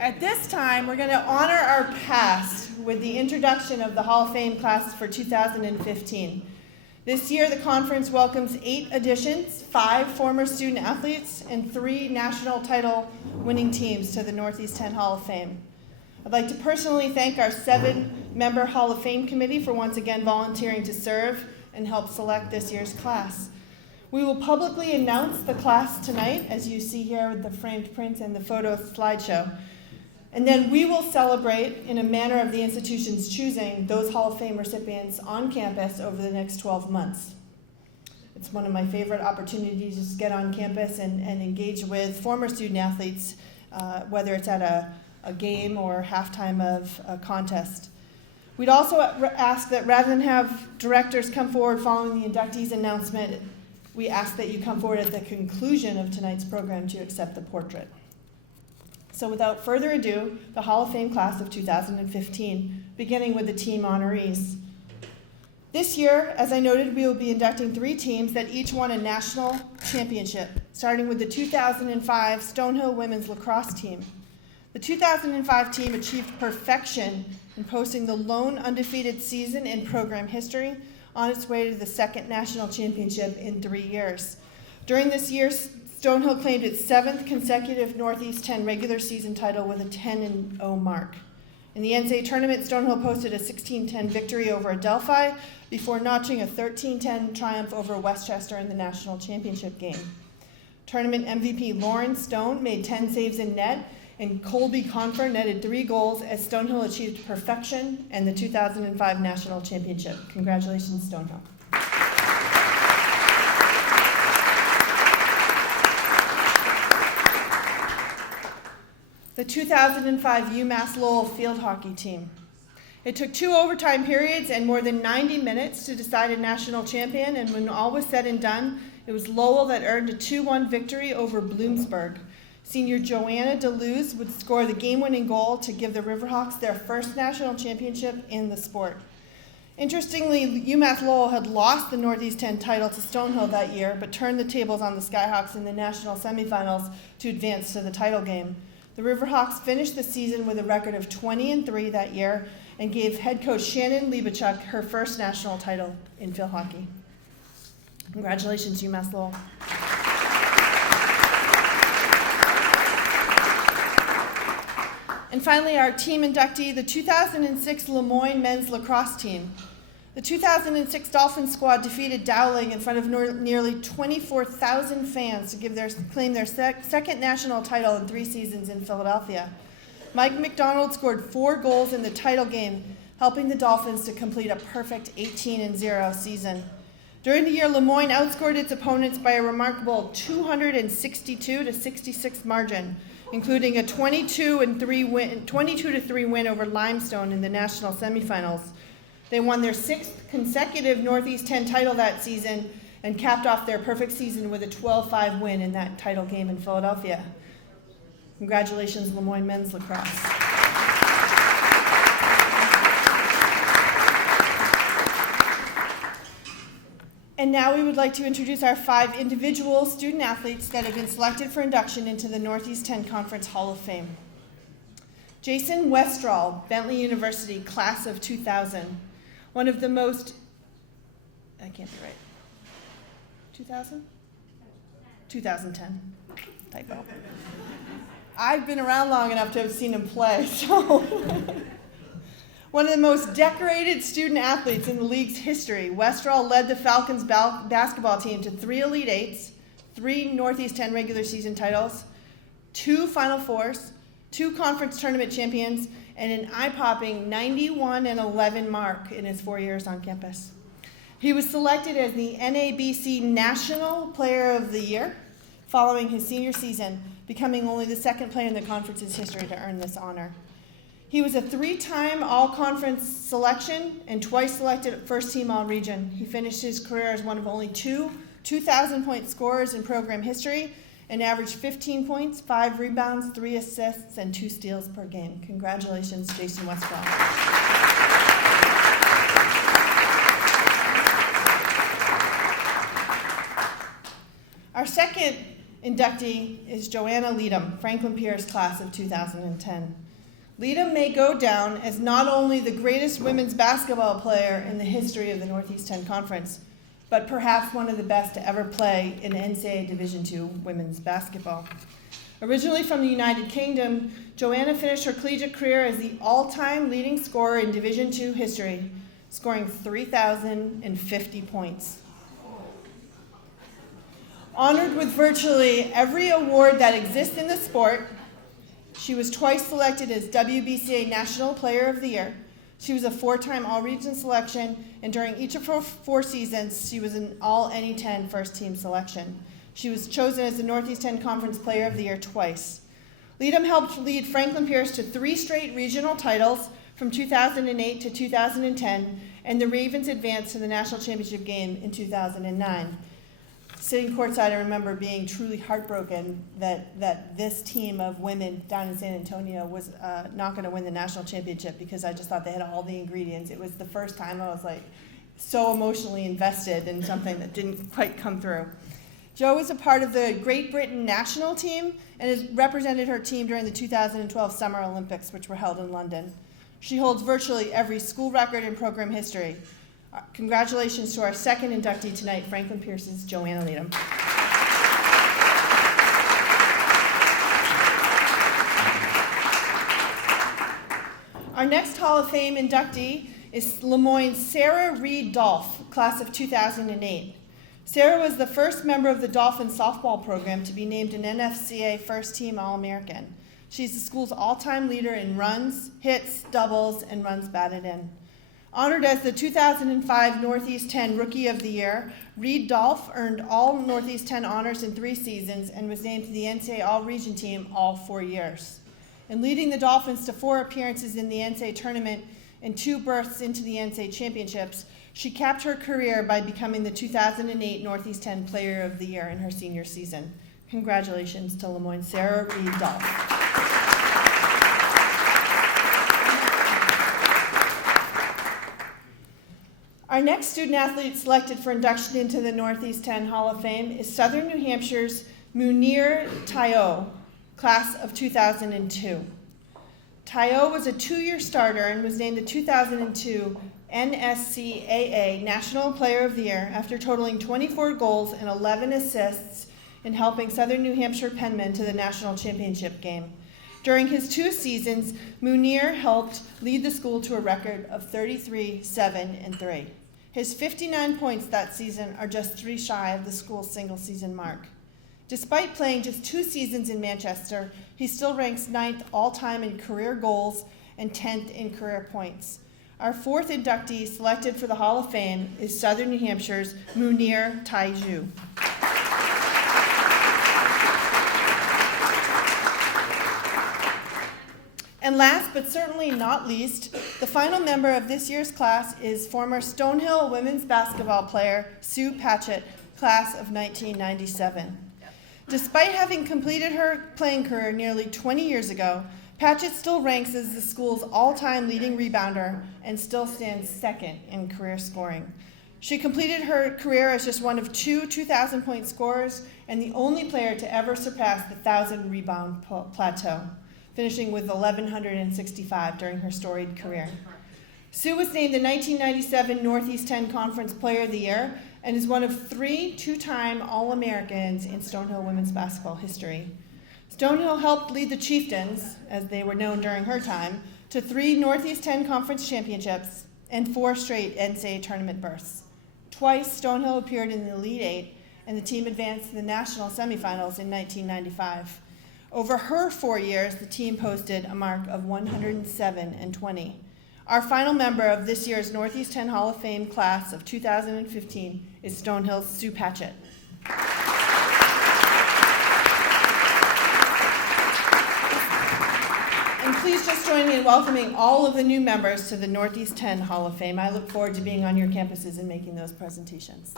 At this time, we're going to honor our past with the introduction of the Hall of Fame class for 2015. This year, the conference welcomes 8 additions, 5 former student athletes, and 3 national title winning teams to the Northeast-10 Hall of Fame. I'd like to personally thank our 7-member Hall of Fame committee for once again volunteering to serve and help select this year's class. We will publicly announce the class tonight, as you see here with the framed prints and the photo slideshow. And then we will celebrate, in a manner of the institution's choosing, those Hall of Fame recipients on campus over the next 12 months. It's one of my favorite opportunities to get on campus and engage with former student athletes, whether it's at a game or halftime of a contest. We'd also ask that rather than have directors come forward following the inductees announcement, we ask that you come forward at the conclusion of tonight's program to accept the portrait. So without further ado, the Hall of Fame class of 2015, beginning with the team honorees. This year, as I noted, we will be inducting 3 teams that each won a national championship, starting with the 2005 Stonehill women's lacrosse team. The 2005 team achieved perfection in posting the lone undefeated season in program history on its way to the 2nd national championship in 3 years. During this year, Stonehill claimed its 7th consecutive Northeast-10 regular season title with a 10-0 mark. In the NCAA tournament, Stonehill posted a 16-10 victory over Adelphi before notching a 13-10 triumph over Westchester in the national championship game. Tournament MVP Lauren Stone made 10 saves in net, and Colby Confer netted 3 goals as Stonehill achieved perfection and the 2005 national championship. Congratulations, Stonehill. The 2005 UMass Lowell field hockey team. It took 2 overtime periods and more than 90 minutes to decide a national champion, and when all was said and done, it was Lowell that earned a 2-1 victory over Bloomsburg. Senior Joanna DeLuz would score the game-winning goal to give the Riverhawks their first national championship in the sport. Interestingly, UMass Lowell had lost the Northeast-10 title to Stonehill that year, but turned the tables on the Skyhawks in the national semifinals to advance to the title game. The Riverhawks finished the season with a record of 20-3 that year and gave head coach Shannon Liebachuk her first national title in field hockey. Congratulations, UMass Lowell. And finally, our team inductee, the 2006 Lemoyne men's lacrosse team. The 2006 Dolphins squad defeated Dowling in front of nearly 24,000 fans to claim their 2nd national title in 3 seasons in Philadelphia. Mike McDonald scored 4 goals in the title game, helping the Dolphins to complete a perfect 18-0 season. During the year, Lemoyne outscored its opponents by a remarkable 262-66 margin, including a 22-3 win over Limestone in the national semifinals. They won their 6th consecutive Northeast-10 title that season and capped off their perfect season with a 12-5 win in that title game in Philadelphia. Congratulations, Lemoyne men's lacrosse. And now we would like to introduce our 5 individual student athletes that have been selected for induction into the Northeast-10 Conference Hall of Fame. Jason Westrall, Bentley University, class of 2000. One of the most, I can't be right, 2000? 2010, typo. I've been around long enough to have seen him play, so. One of the most decorated student athletes in the league's history, Westrall led the Falcons basketball team to 3 Elite Eights, 3 Northeast-10 regular season titles, 2 Final Fours, 2 conference tournament champions, and an eye-popping 91-11 mark in his 4 years on campus. He was selected as the NABC National Player of the Year following his senior season, becoming only the 2nd player in the conference's history to earn this honor. He was a 3-time all-conference selection and twice selected first-team all-region. He finished his career as one of only 2 2,000-point scorers in program history and averaged 15 points, 5 rebounds, 3 assists, and 2 steals per game. Congratulations, Jason Westrall. Our second inductee is Joanna Leadham, Franklin Pierce class of 2010. Leadham may go down as not only the greatest women's basketball player in the history of the Northeast-10 Conference, but perhaps one of the best to ever play in NCAA Division II women's basketball. Originally from the United Kingdom, Joanna finished her collegiate career as the all-time leading scorer in Division II history, scoring 3,050 points. Honored with virtually every award that exists in the sport, she was twice selected as WBCA National Player of the Year. She was a 4-time All-Region selection, and during each of her 4 seasons, she was an All-NE10 first-team selection. She was chosen as the Northeast-10 Conference Player of the Year twice. Leadham helped lead Franklin Pierce to 3 straight regional titles from 2008 to 2010, and the Ravens advanced to the national championship game in 2009. Sitting courtside, I remember being truly heartbroken that this team of women down in San Antonio was not going to win the national championship, because I just thought they had all the ingredients. It was the first time I was like so emotionally invested in something that didn't quite come through. Jo is a part of the Great Britain national team and has represented her team during the 2012 Summer Olympics, which were held in London. She holds virtually every school record in program history. Congratulations to our second inductee tonight, Franklin Pierce's Joanna Leadham. Our next Hall of Fame inductee is Lemoyne's Sarah Reed-Dolph, class of 2008. Sarah was the first member of the Dolphins softball program to be named an NFCA first-team All-American. She's the school's all-time leader in runs, hits, doubles, and runs batted in. Honored as the 2005 Northeast-10 Rookie of the Year, Reed-Dolph earned all Northeast-10 honors in 3 seasons and was named to the NCAA All-Region team all 4 years. In leading the Dolphins to 4 appearances in the NCAA tournament and 2 berths into the NCAA championships, she capped her career by becoming the 2008 Northeast-10 Player of the Year in her senior season. Congratulations to Lemoyne's Sarah Reed-Dolph. Our next student athlete selected for induction into the Northeast-10 Hall of Fame is Southern New Hampshire's Munir Tayo, class of 2002. Tayo was a 2-year starter and was named the 2002 NSCAA National Player of the Year after totaling 24 goals and 11 assists in helping Southern New Hampshire Penmen to the national championship game. During his 2 seasons, Munir helped lead the school to a record of 33, 7, and 3. His 59 points that season are just 3 shy of the school's single-season mark. Despite playing just 2 seasons in Manchester, he still ranks 9th all-time in career goals and 10th in career points. Our 4th inductee selected for the Hall of Fame is Southern New Hampshire's Munir Taiju. And last but certainly not least, the final member of this year's class is former Stonehill women's basketball player Sue Patchett, class of 1997. Despite having completed her playing career nearly 20 years ago, Patchett still ranks as the school's all-time leading rebounder and still stands 2nd in career scoring. She completed her career as just one of 2 2,000-point scorers and the only player to ever surpass the 1,000-rebound plateau, finishing with 1,165 during her storied career. Sue was named the 1997 Northeast-10 Conference Player of the Year and is one of 3 two-time All-Americans in Stonehill women's basketball history. Stonehill helped lead the Chieftains, as they were known during her time, to 3 Northeast-10 Conference championships and 4 straight NCAA tournament berths. Twice, Stonehill appeared in the Elite 8, and the team advanced to the national semifinals in 1995. Over her 4 years, the team posted a mark of 107-20. Our final member of this year's Northeast-10 Hall of Fame class of 2015 is Stonehill's Sue Patchett. And please just join me in welcoming all of the new members to the Northeast-10 Hall of Fame. I look forward to being on your campuses and making those presentations.